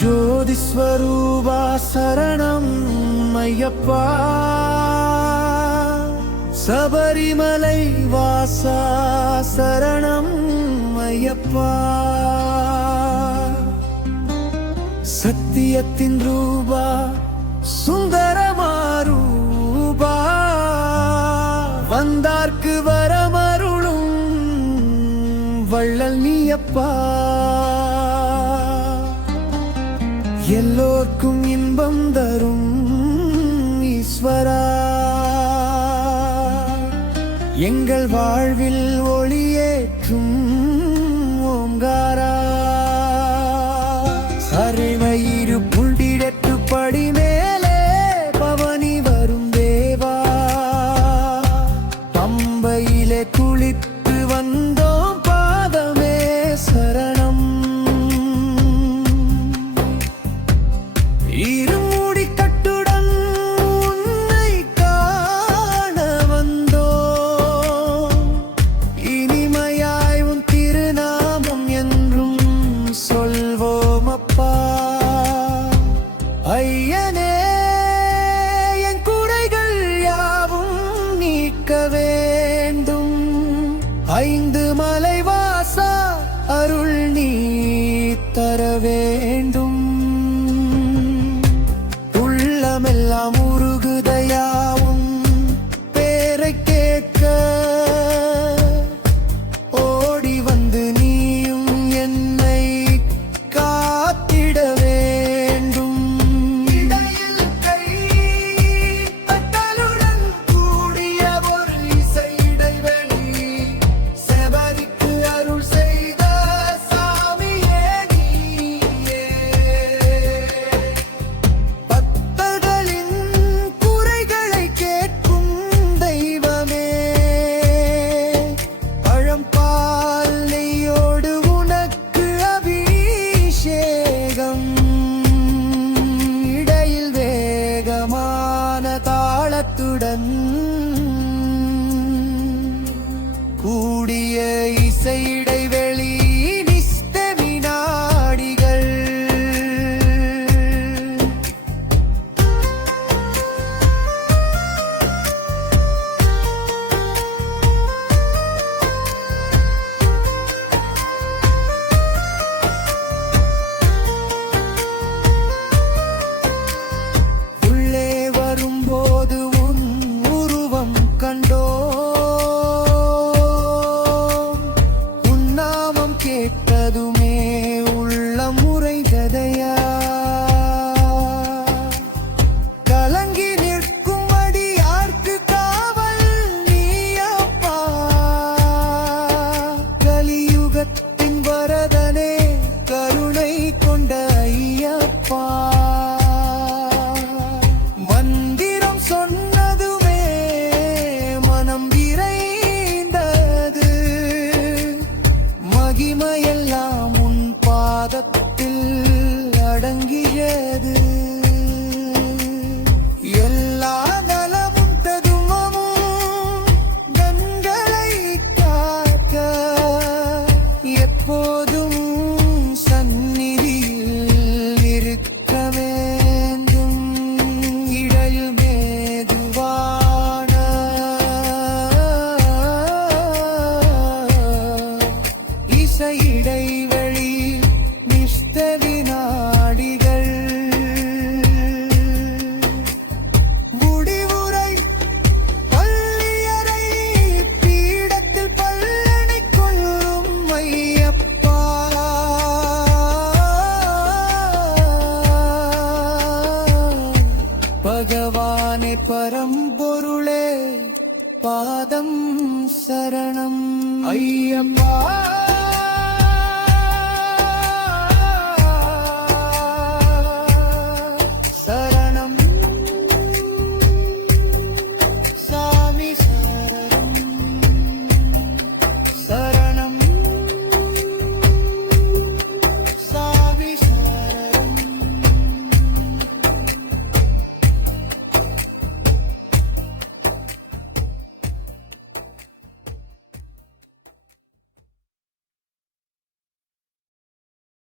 ஜோதிஸ்வரூபா சரணம் ஐயப்பா சபரிமலை வாசா சரணம் ஐயப்பா சத்தியத்தின் ரூபா சுந்தரமாரூபா வந்தார்க்கு வரமருளும் வள்ளல் நீயப்பா எல்லோர்க்கும் இன்பம் தரும் ஈஸ்வரா. எங்கள் வாழ்வில் ஒளியேற்றும் ஓங்காரா ஐயனே என் குறைகள் யாவும் நீக்க வேண்டும். ஐந்து மலைவாசா அருள் நீ தர வேண்டும். உள்ளமெல்லாம் உருகுதையாவும் பேரை கேட்க பகவானே பரம்பொருளே பாதம் சரணம். ஐயப்பா!